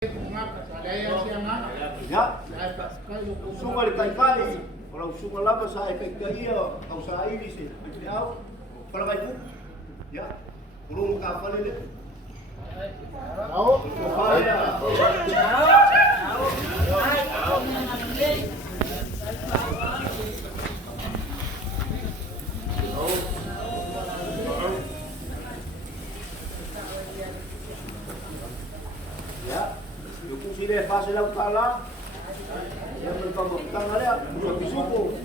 Ya, sungai kai-kai. Kalau sungai lama saya kai-kai ya, kalau saya ini sih, tahu. Kalau kai pun, ya, urung kapal ini. Tahu? Kapal ya. Ya, yung sila fase lang pala. Yang berpamuktan ada bukan disuku.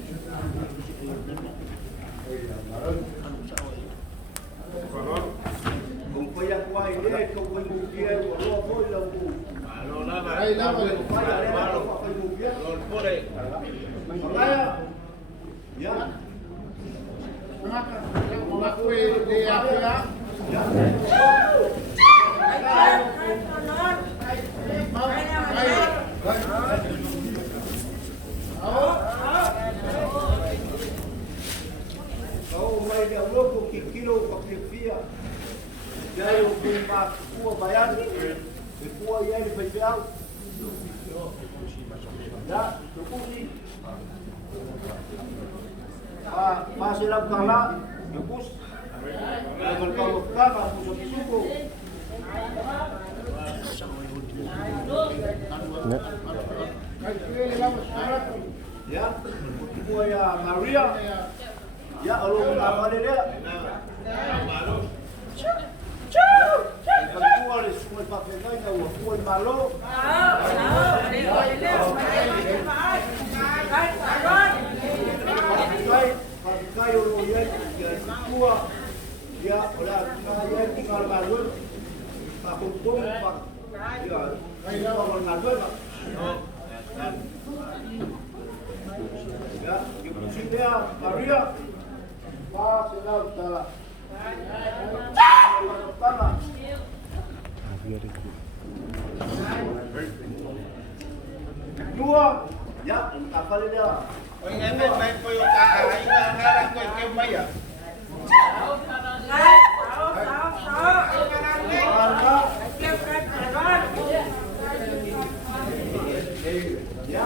Kung payah kuah ini, kung payah mungkin, kalau boleh lagu. Kalau lama, kalau payah mungkin, boleh. Makanya, ya. Mengakui dia ya. Kau mai dia logo kilo paklifia. Jai o kumpa kuwa bayan. Kuwa yai payau. Ya, tukusi. Silang kala, yupus. Dengan kau kala, pusat suku. Ya, kuwa ya Maria. Ya, kalau apa dia? Kalau kuwa le semua pakai kai kau kuwa malo. Kai orang yang kuwa ya olah kai tinggal malo. Tak untung pak. Ya, kai orang ngadu pak. Ya, ibu dia Maria. Silang kala. Dua, ya, kapal dia. Ôi nghe bên mày coi cả hai đang coi kêu mày à? Ya,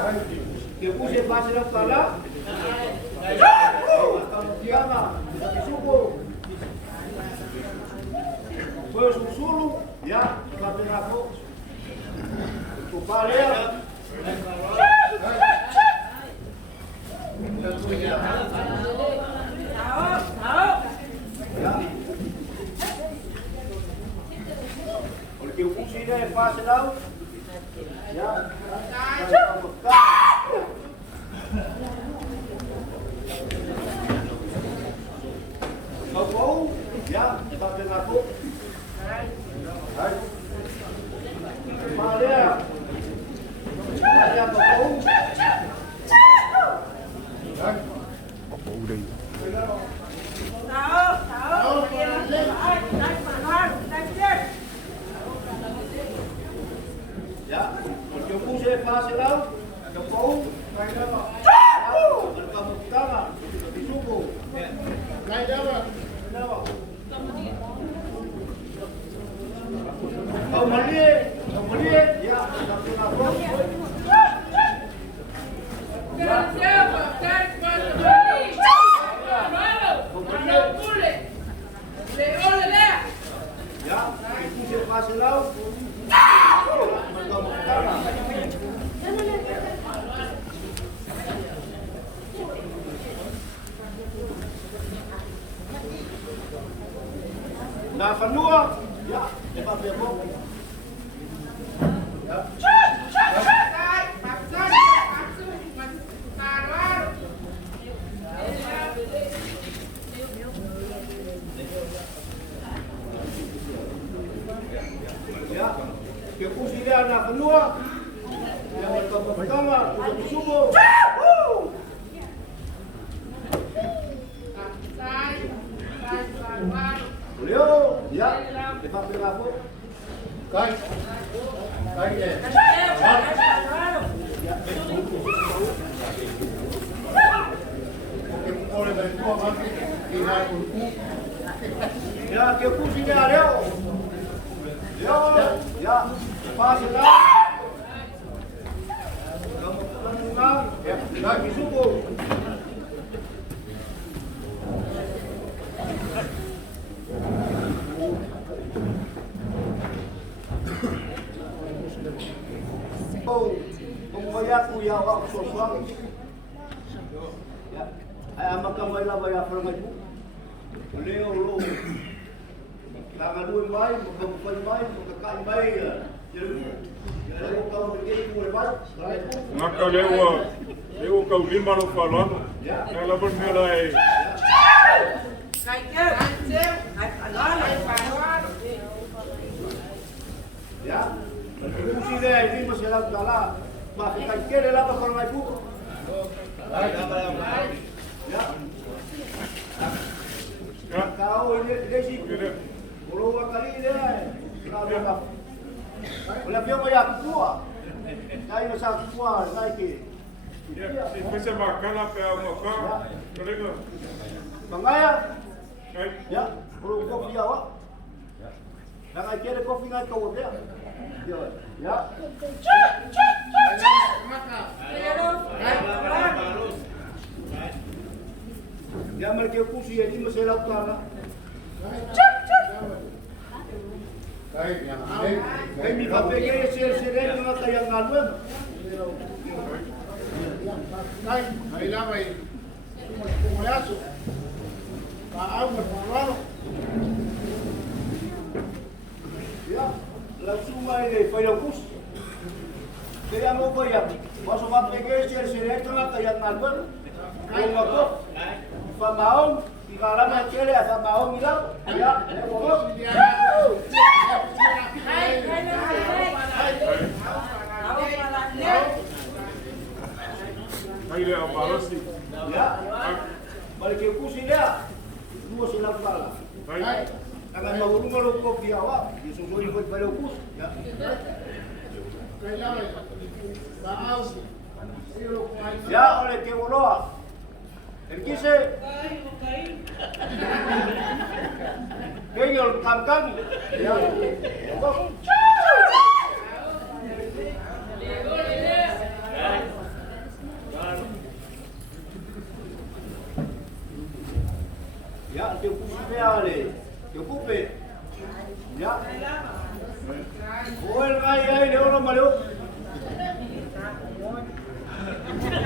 dia pusing pasir kala. Diana, disuko. Susu, ya, tapi aku. Tupale. Porque o cozinho é fácil não. Já. Kau ya, tapi aku. Hai. Maria. Maria kau. Ya, porque eu pus ele fácil lá, eu vou, vai dar uma. Kamu utama, disuku. Vai dar Kau mali, ya, tapi aku. Ya, itu saya pasal laut. Nah, kedua, ya, cepat bebo. Ya. Ya, kepusi dia anak kedua, yang pertama sudah disubuh. Beliau, ya, kita berlaku. Kai ya. Oke, boleh dari tua mati. Ina ulku. Ya, kepusi dia Leo. Ya, pasal Kaki suku. Oh, pembayar ku ya awak sosok. Ya, ayam makan bayar bayar perang ibu. Leo lo. Tangan dua baik, bukan baik, bukan baik. Jadi, kalau kau pergi mulai baik. Maka lewa kau lima no falano. Kalau bernilai. Ya, fungsi dia ini masalah dalam. Maka kira lah perang ibu. Ya. Kau ini desi. Kalau kali dia, kenapa? Olha bem olhar tua. Daí nós a tua, sai que. Bisa makan apa yang makan? Kalau Mangaya. Ya, perlu kopi awak. Nak kira kopi ngai kau dia. Ya. Dia mereka kursi ini masalah utara. Kami kapege sir-sirin mga kayangan. Ahí la va ahí. Como yazo. Agua, hermano. Ya, langsung ini payahus. Kaya mo ba yan? Masuk kapege sir-sirin mga kayangan. Kung ako, pamaong, ikalam ang kere, pamaong ilang. Ya, ewan. Aí é a bala sim. Ya, balik ke kursi dia. Dua silang bala. Aí. Akan mengurung kopi awak, disusul ikut pada kus. Ya. Ya, oleh ke woloa. Erkise. Kengol kamkan. Ya. Ya, dia kupe ale. Dia kupe. Ya. Oel gai dia orang malu.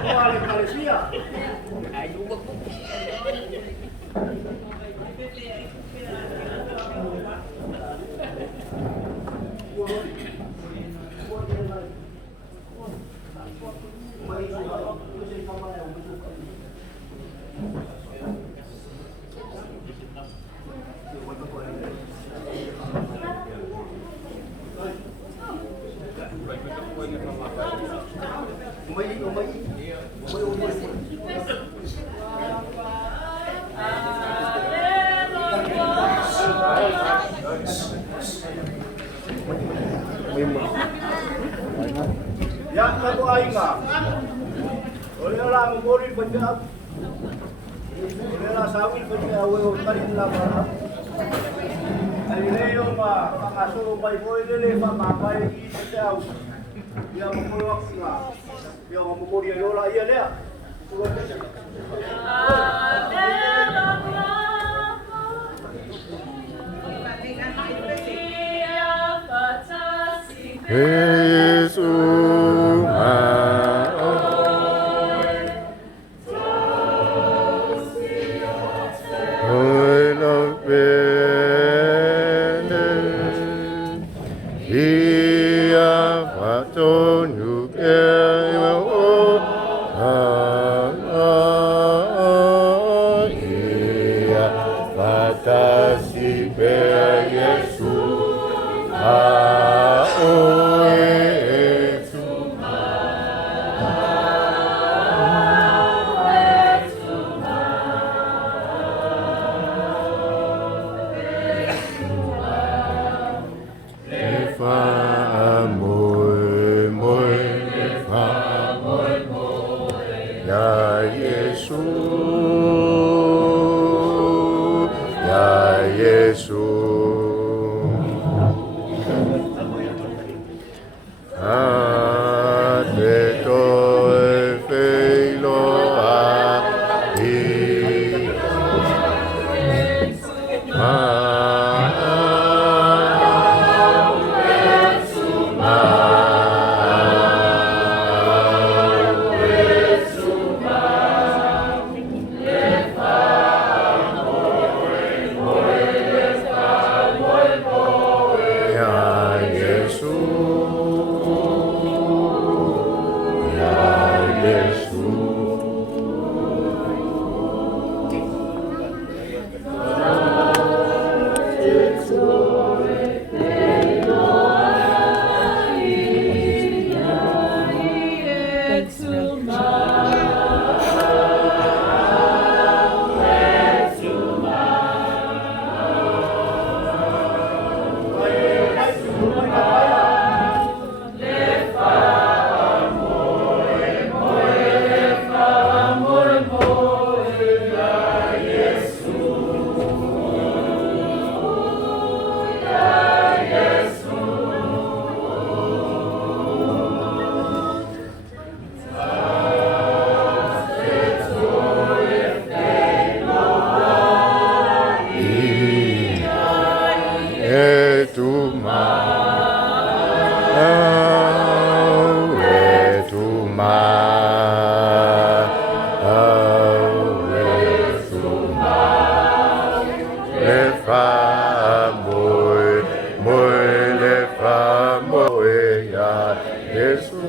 Ale Malaysia. Ya, aku ainga. Oleh orang mori penjab. Oleh orang sawit penjab awe kali lama. Ai leo ma pangaso pai foi dele pa mapai ki tau. Ya mo waksinga. Ya mo mori yola ia lea. 예수 Yesu, Yesu,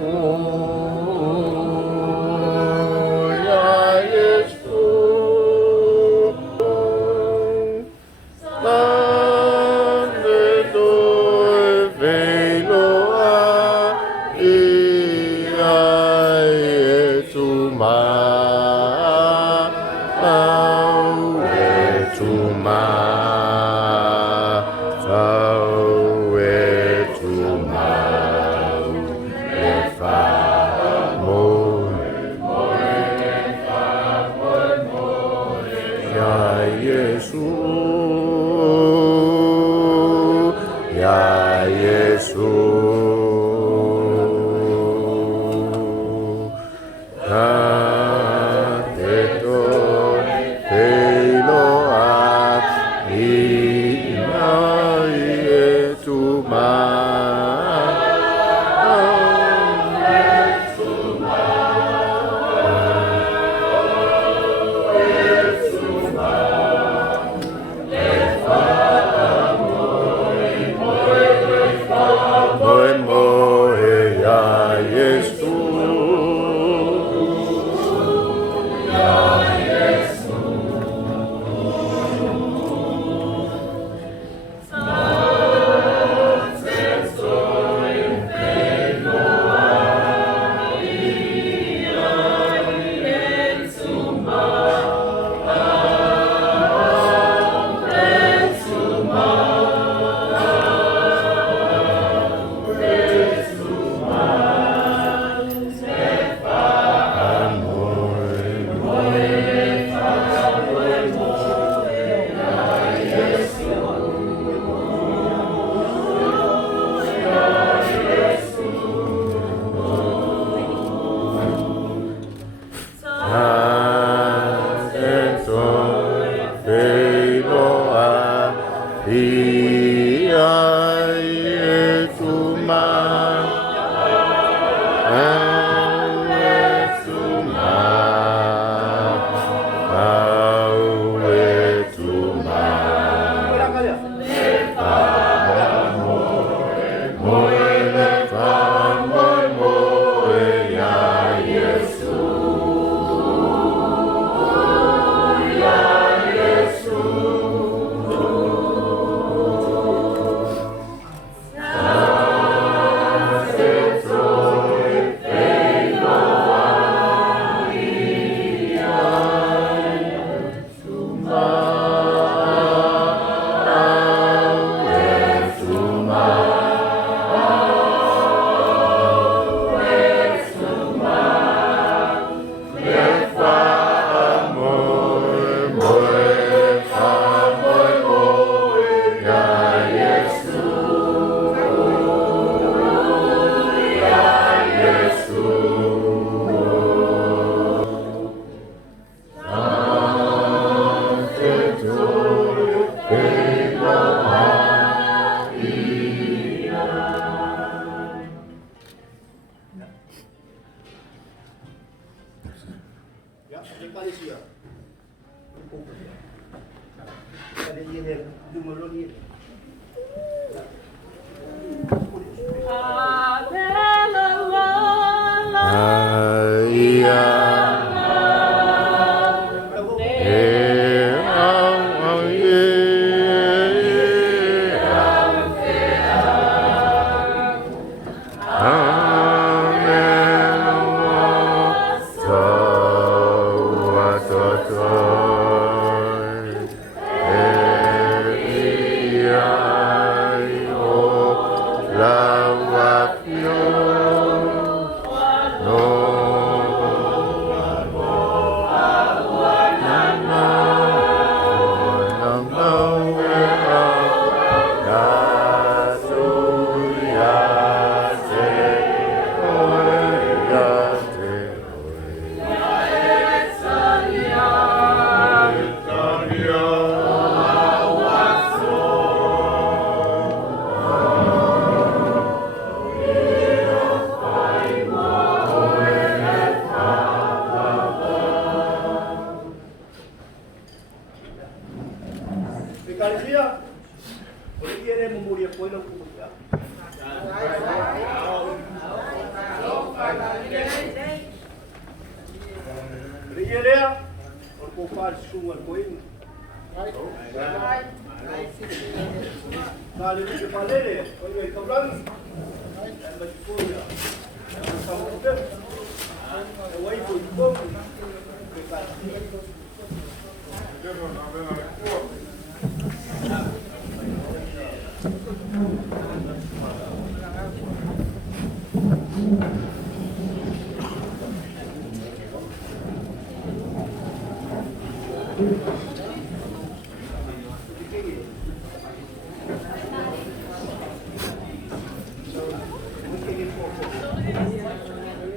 ya Yesu, Sande doe veloa, ia Yesu ma, Yesu ma. Ria rea, o ko whare sunga ko ina. Kale ni ke palere, o i kaurangi. E ma ti koia. E ma sa mo pe. E wai ko i ko. Ke ka. Devo na vela le cua. Thank you.